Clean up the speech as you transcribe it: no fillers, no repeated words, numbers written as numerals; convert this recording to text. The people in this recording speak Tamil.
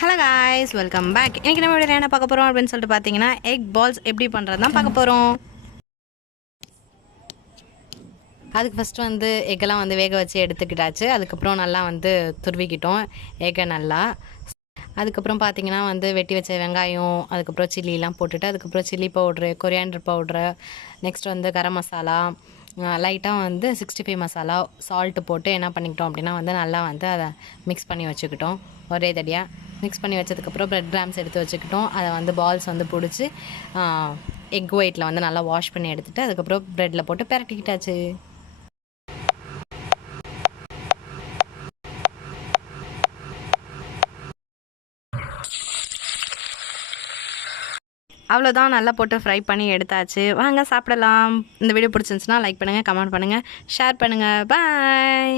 Hello guys, welcome back. இன்றைக்கி நம்ம வீடியோவில் என்ன பார்க்க போகிறோம் அப்படின்னு சொல்லிட்டு பார்த்தீங்கன்னா, எக் பால்ஸ் எப்படி பண்ணுறது தான் பார்க்க போகிறோம். அதுக்கு ஃபஸ்ட்டு வந்து எக்கெல்லாம் வந்து வேக வச்சு எடுத்துக்கிட்டாச்சு. அதுக்கப்புறம் நல்லா வந்து துருவிக்கிட்டோம் எக்கை நல்லா. அதுக்கப்புறம் பார்த்தீங்கன்னா வந்து வெட்டி வச்ச வெங்காயம், அதுக்கப்புறம் சில்லிலாம் போட்டுட்டு, அதுக்கப்புறம் chilli powder, coriander powder, next வந்து கரம் மசாலா, லைட்டாக வந்து 65 மசாலா, சால்ட்டு போட்டு என்ன பண்ணிக்கிட்டோம் அப்படின்னா வந்து நல்லா வந்து அதை மிக்ஸ் பண்ணி வச்சுக்கிட்டோம். ஒரே தடியாக மிக்ஸ் பண்ணி வச்சதுக்கப்புறம் ப்ரெட் கிராம்ஸ் எடுத்து வச்சுக்கிட்டோம். அதை வந்து பால்ஸ் வந்து பிடிச்சி எக் ஒயிட்டில் வந்து நல்லா வாஷ் பண்ணி எடுத்துகிட்டு அதுக்கப்புறம் ப்ரெட்டில் போட்டு பிரட்டிக்கிட்டாச்சு. அவ்வளோதான், நல்லா போட்டு ஃப்ரை பண்ணி எடுத்தாச்சு. வாங்க சாப்பிடலாம். இந்த வீடியோ பிடிச்சிருந்துச்சுன்னா லைக் பண்ணுங்கள், கமெண்ட் பண்ணுங்கள், ஷேர் பண்ணுங்கள். பாய்.